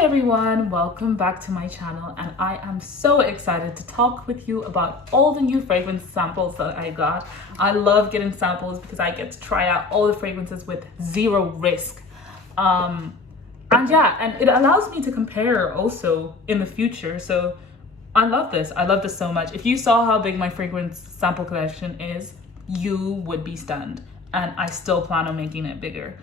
Hi everyone, welcome back to my channel, and I am so excited to talk with you about all the new fragrance samples that I got. I love getting samples because I get to try out all the fragrances with zero risk. And it allows me to compare also in the future. So I love this. I love this so much. If you saw how big my fragrance sample collection is, you would be stunned. And I still plan on making it bigger.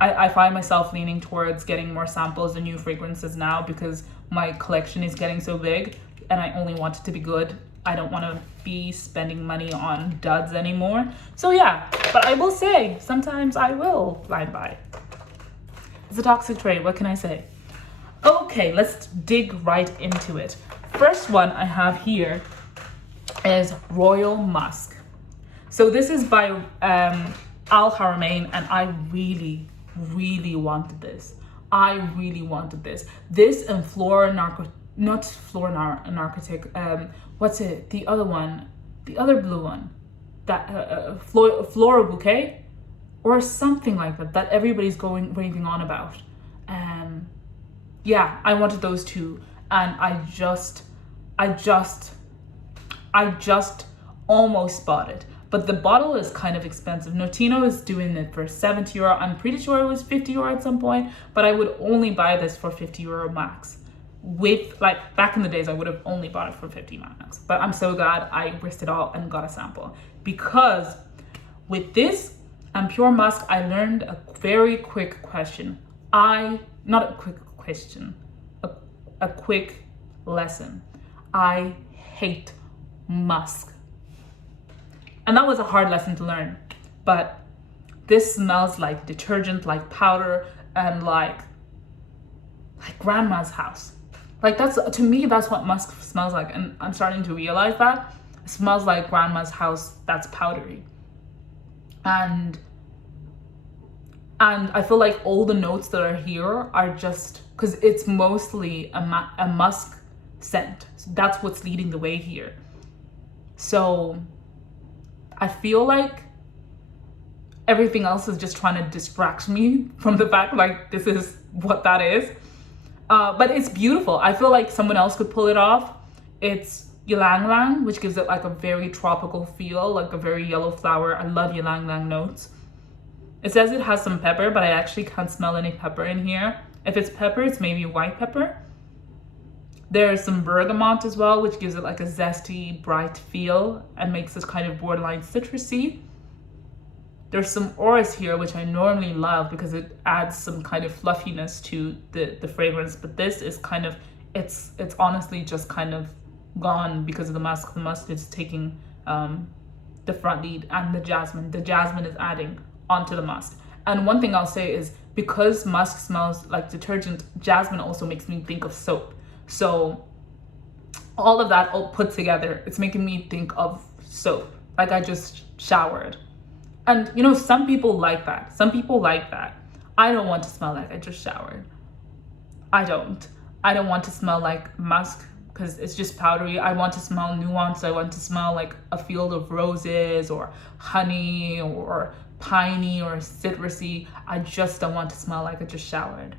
I find myself leaning towards getting more samples and new fragrances now because my collection is getting so big and I only want it to be good. I don't want to be spending money on duds anymore. So yeah, but I will say, sometimes I will blind buy. It's a toxic trade, what can I say? Okay, let's dig right into it. First one I have here is Royal Musk. So this is by Haramain, and I really wanted this. This and what's it? The other one, the other blue one, that Fleur De Bouquet, or something like that. That everybody's raving on about. I wanted those two, and I just almost bought it. But the bottle is kind of expensive. Notino is doing it for 70 euro. I'm pretty sure it was 50 euro at some point, but I would only buy this for 50 euro max. With, like, back in the days, I would have only bought it for 50 max. But I'm so glad I risked it all and got a sample. Because with this and Pure Musk, I learned a very quick question. Not a quick question, a quick lesson. I hate musk. And that was a hard lesson to learn, but this smells like detergent, like powder, and like grandma's house. Like, that's, to me, that's what musk smells like, and I'm starting to realize that. It smells like grandma's house that's powdery. And I feel like all the notes that are here are just, because it's mostly a musk scent. So that's what's leading the way here. So I feel like everything else is just trying to distract me from the fact, like, this is what that is. But it's beautiful. I feel like someone else could pull it off. It's ylang ylang, which gives it like a very tropical feel, like a very yellow flower. I love ylang ylang notes. It says it has some pepper, but I actually can't smell any pepper in here. If it's pepper, it's maybe white pepper. There's some bergamot as well, which gives it like a zesty, bright feel and makes this kind of borderline citrusy. There's some orris here, which I normally love because it adds some kind of fluffiness to the fragrance. But this is kind of, it's honestly just kind of gone because of the musk. The musk is taking the front lead, and the jasmine. The jasmine is adding onto the musk. And one thing I'll say is, because musk smells like detergent, jasmine also makes me think of soap. So all of that all put together, it's making me think of soap, like I just showered. And you know, some people like that. I don't want to smell like I just showered. I don't want to smell like musk because it's just powdery. I want to smell nuance. I want to smell like a field of roses or honey or piney or citrusy. I just don't want to smell like I just showered.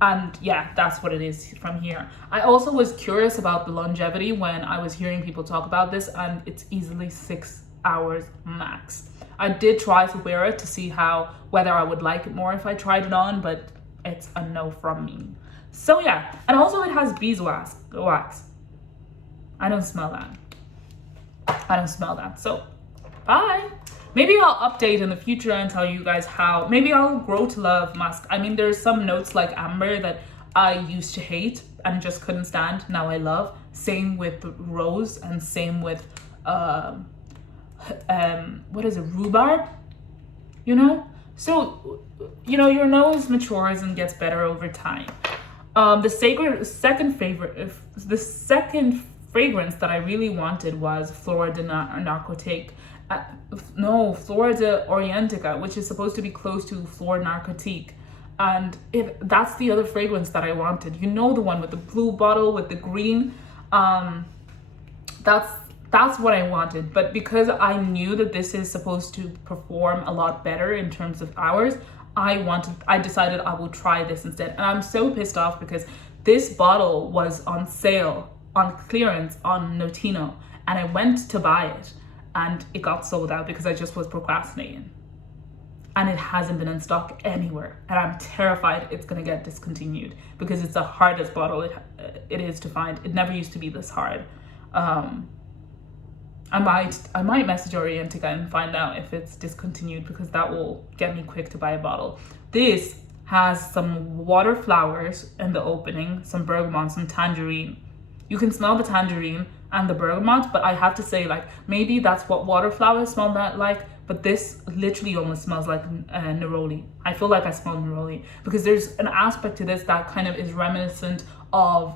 And yeah, that's what it is from here. I also was curious about the longevity when I was hearing people talk about this, and it's easily 6 hours max. I did try to wear it to see whether I would like it more if I tried it on, but it's a no from me. So yeah, and also it has beeswax. I don't smell that. So bye. Maybe I'll update in the future and tell you guys how. Maybe I'll grow to love musk. I mean, there's some notes like amber that I used to hate and just couldn't stand. Now I love. Same with rose, and same with what is it, rhubarb? You know. So you know, your nose matures and gets better over time. The second fragrance that I really wanted was Fleur De Orientica, which is supposed to be close to Fleur Narcotique. And that's the other fragrance that I wanted. You know, the one with the blue bottle with the green. That's what I wanted. But because I knew that this is supposed to perform a lot better in terms of hours, I decided I will try this instead. And I'm so pissed off because this bottle was on sale, on clearance on Notino, and I went to buy it and it got sold out because I just was procrastinating. And it hasn't been in stock anywhere. And I'm terrified it's gonna get discontinued because it's the hardest bottle it is to find. It never used to be this hard. I might message Orientica and find out if it's discontinued, because that will get me quick to buy a bottle. This has some water flowers in the opening, some bergamot, some tangerine. You can smell the tangerine and the bergamot, but I have to say, like, maybe that's what water flowers smell like, but this literally almost smells like neroli. I feel like I smell neroli because there's an aspect to this that kind of is reminiscent of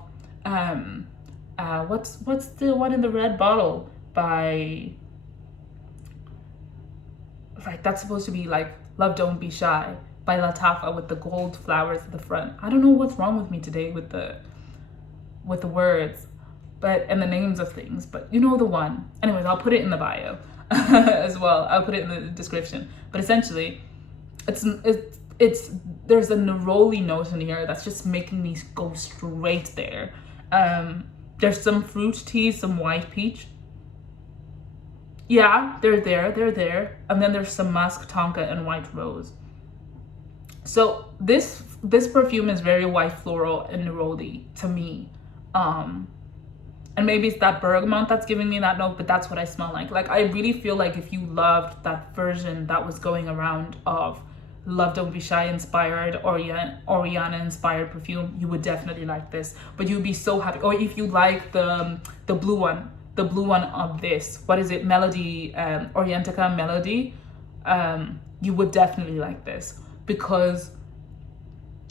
what's the one in the red bottle by, like, that's supposed to be like Love Don't Be Shy by Lattafa with the gold flowers at the front. I don't know what's wrong with me today with the words, but and the names of things, but you know the one. Anyways, I'll put it in the bio as well. I'll put it in the description. But essentially, it's there's a neroli note in here that's just making me go straight there. There's some fruit tea, some white peach. Yeah, they're there. And then there's some musk, tonka, and white rose. So this perfume is very white floral and neroli to me. And maybe it's that bergamot that's giving me that note, but that's what I smell like. Like, I really feel like if you loved that version that was going around of Love Don't Be Shy inspired, Oriana inspired perfume, you would definitely like this. But you'd be so happy. Or if you like the blue one of this, what is it, Melody, Orientica Melody, you would definitely like this because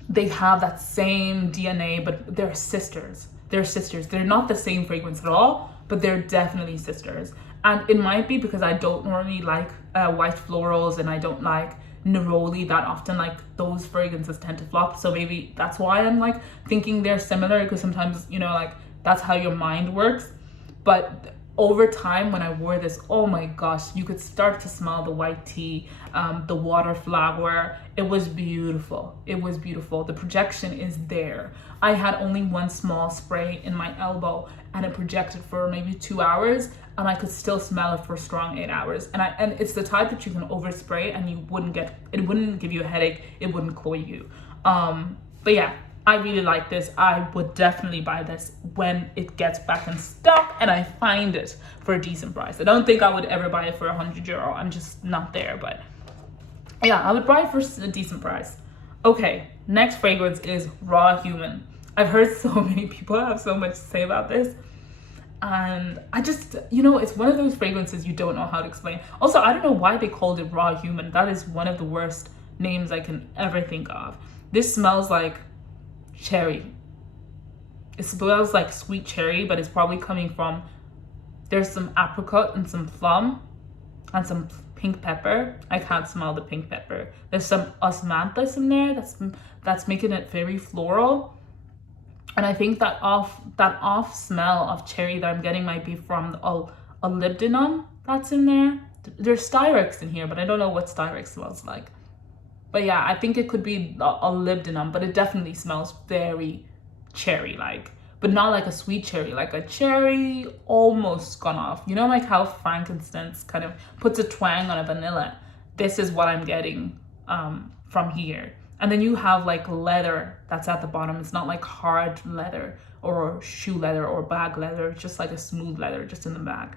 they have that same DNA, but they're sisters. They're not the same fragrance at all, but they're definitely sisters. And it might be because I don't normally like white florals, and I don't like neroli that often. Like, those fragrances tend to flop, so maybe that's why I'm like thinking they're similar, because sometimes, you know, like, that's how your mind works. But over time, when I wore this, oh my gosh, you could start to smell the white tea, the water flower. It was beautiful. The projection is there. I had only one small spray in my elbow, and it projected for maybe 2 hours, and I could still smell it for a strong 8 hours. And it's the type that you can overspray and it wouldn't give you a headache. It wouldn't cloy you. But yeah, I really like this. I would definitely buy this when it gets back in stock and I find it for a decent price. I don't think I would ever buy it for €100. I'm just not there, but yeah, I would buy it for a decent price. Okay, next fragrance is Raw Human. I've heard so many people have so much to say about this. And I just, you know, it's one of those fragrances you don't know how to explain. Also, I don't know why they called it Raw Human. That is one of the worst names I can ever think of. This smells like cherry. It smells like sweet cherry, but it's probably coming from, there's some apricot and some plum and some pink pepper. I can't smell the pink pepper. There's some osmanthus in there that's making it very floral. And I think that off smell of cherry that I'm getting might be from molybdenum that's in there. There's Styrex in here, but I don't know what Styrex smells like. But yeah, I think it could be molybdenum, but it definitely smells very cherry-like. But not like a sweet cherry, like a cherry almost gone off. You know, like how frankincense kind of puts a twang on a vanilla. This is what I'm getting from here. And then you have like leather that's at the bottom. It's not like hard leather or shoe leather or bag leather. It's just like a smooth leather just in the bag.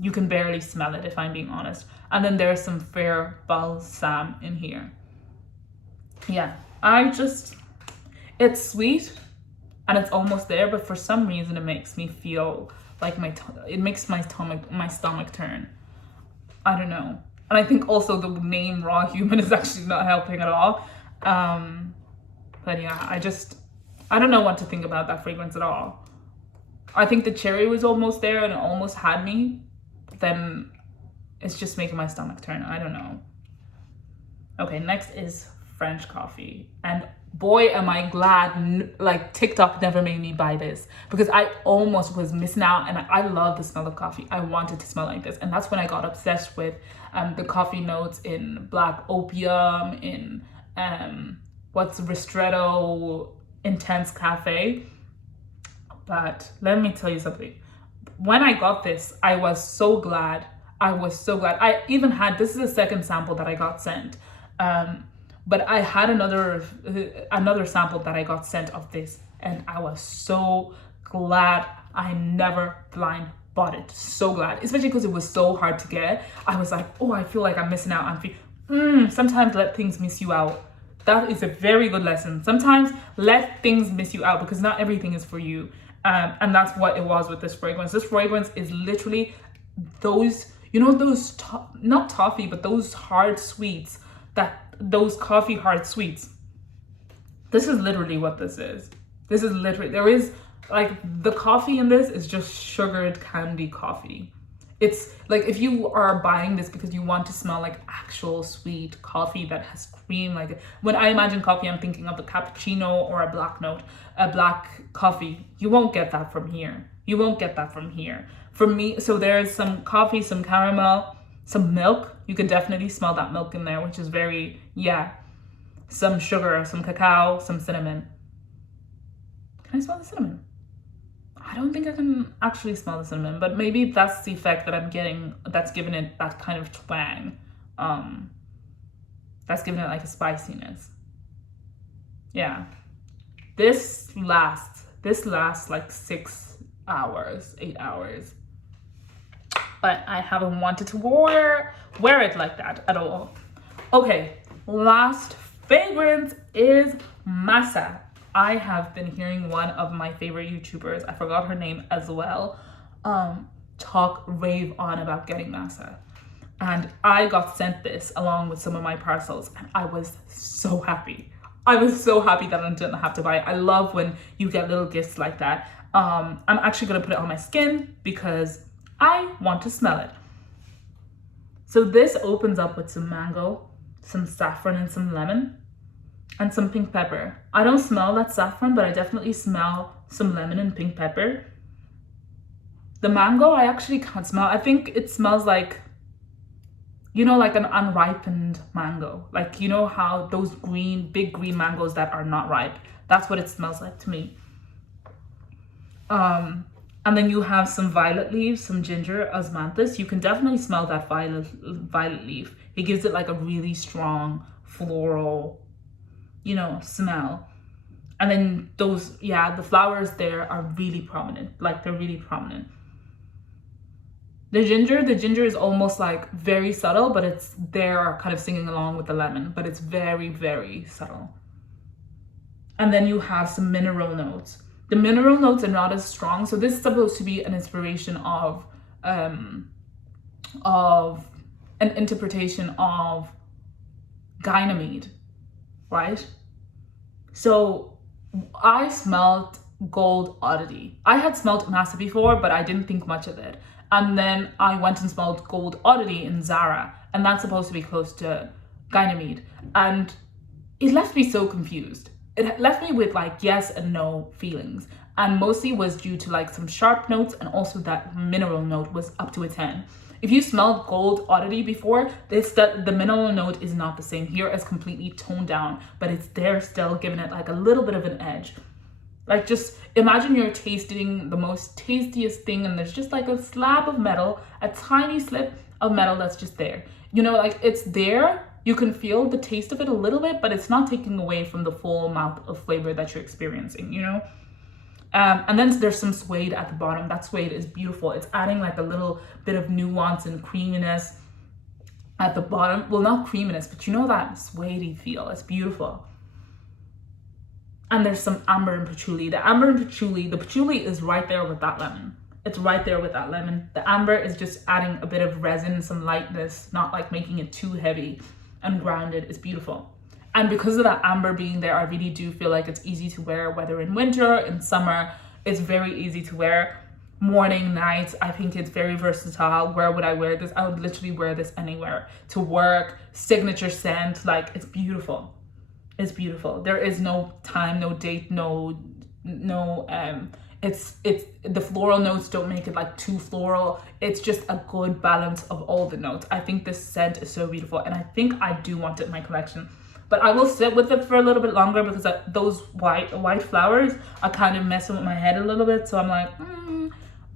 You can barely smell it, if I'm being honest. And then there's some fair balsam in here. Yeah, it's sweet and it's almost there, but for some reason it makes me feel like it makes my stomach turn. I don't know. And I think also the name Raw Human is actually not helping at all. But yeah, I don't know what to think about that fragrance at all. I think the cherry was almost there and it almost had me, but then it's just making my stomach turn. I don't know. Okay, next is French coffee. And boy, am I glad like TikTok never made me buy this, because I almost was missing out. And I love the smell of coffee. I wanted to smell like this. And that's when I got obsessed with the coffee notes in Black Opium, in what's Ristretto Intense Cafe. But let me tell you something. When I got this, I was so glad. I was so glad. I even had, this is the second sample that I got sent. But I had another sample that I got sent of this, and I was so glad I never blind bought it. So glad, especially because it was so hard to get. I was like, oh, I feel like I'm missing out on sometimes let things miss you out. That is a very good lesson. Sometimes let things miss you out, because not everything is for you. And that's what it was with this fragrance. This fragrance is literally those, you know, those not toffee, but those hard sweets, those coffee hard sweets. This is literally what this is. This is literally, there is like, the coffee in this is just sugared candy coffee. It's like, if you are buying this because you want to smell like actual sweet coffee that has cream, like when I imagine coffee, I'm thinking of a cappuccino or a black note, a black coffee. You won't get that from here. You won't get that from here. For me, so there's some coffee, some caramel, some milk. You can definitely smell that milk in there, which is very, yeah. Some sugar, some cacao, some cinnamon. Can I smell the cinnamon? I don't think I can actually smell the cinnamon, but maybe that's the effect that I'm getting, that's giving it that kind of twang. That's giving it like a spiciness. Yeah. This lasts like 6 hours, 8 hours. But I haven't wanted to wear it like that at all. Okay, last fragrance is Masa. I have been hearing one of my favorite YouTubers, I forgot her name as well, rave on about getting Masa. And I got sent this along with some of my parcels, and I was so happy. I was so happy that I didn't have to buy it. I love when you get little gifts like that. I'm actually gonna put it on my skin because I want to smell it. So this opens up with some mango, some saffron and some lemon, and some pink pepper. I don't smell that saffron, but I definitely smell some lemon and pink pepper. The mango, I actually can't smell. I think it smells like, you know, like an unripened mango. Like, you know how those big green mangoes that are not ripe. That's what it smells like to me. And then you have some violet leaves, some ginger, osmanthus. You can definitely smell that violet leaf. It gives it like a really strong floral, you know, smell. And then those, yeah, the flowers there are really prominent. Like, they're really prominent. The ginger is almost like very subtle, but it's there kind of singing along with the lemon, but it's very, very subtle. And then you have some mineral notes. The mineral notes are not as strong. So this is supposed to be an inspiration of an interpretation of Ganymede, right? So I smelled Gold Oddity. I had smelled Masa before, but I didn't think much of it. And then I went and smelled Gold Oddity in Zara, and that's supposed to be close to Ganymede. And it left me so confused. It left me with like yes and no feelings, and mostly was due to like some sharp notes, and also that mineral note was up to a 10. If you smelled Gold Oddity before, the mineral note is not the same. Here it's completely toned down, but it's there still, giving it like a little bit of an edge. Like, just imagine you're tasting the most tastiest thing, and there's just like a slab of metal, a tiny slip of metal that's just there. You know, like it's there. You can feel the taste of it a little bit, but it's not taking away from the full amount of flavor that you're experiencing, you know? And then there's some suede at the bottom. That suede is beautiful. It's adding like a little bit of nuance and creaminess at the bottom. Well, not creaminess, but you know that suede-y feel. It's beautiful. And there's some amber and patchouli. The amber and patchouli, the patchouli is right there with that lemon. It's right there with that lemon. The amber is just adding a bit of resin, some lightness, not like making it too heavy and grounded. It's beautiful. And because of that amber being there, I really do feel like it's easy to wear, whether in winter, in summer. It's very easy to wear. Morning, night, I think it's very versatile. Where would I wear this? I would literally wear this anywhere. To work, signature scent, like it's beautiful. is beautiful. There is no time, no date, no it's the floral notes don't make it like too floral. It's just a good balance of all the notes. I think this scent is so beautiful, and I think I do want it in my collection. But I will sit with it for a little bit longer because those white flowers are kind of messing with my head a little bit. So I'm like,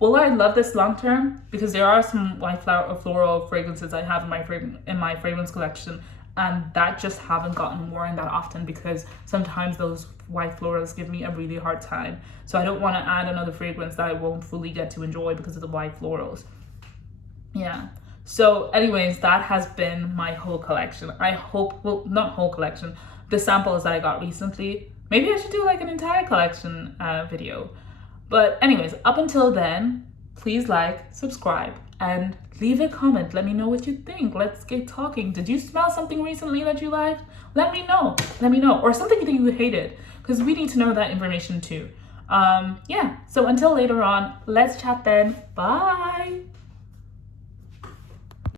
will I love this long term? Because there are some white flower or floral fragrances I have in my fragrance collection, and that just haven't gotten worn that often because sometimes those white florals give me a really hard time. So I don't want to add another fragrance that I won't fully get to enjoy because of the white florals. Yeah. So anyways, that has been my whole collection. I hope, well, not whole collection, the samples that I got recently. Maybe I should do like an entire collection video. But anyways, up until then, please like, subscribe, and leave a comment. Let me know what you think. Let's get talking. Did you smell something recently that you liked? Let me know. Let me know. Or something that you hated, because we need to know that information too. Yeah, so until later on, let's chat then. Bye.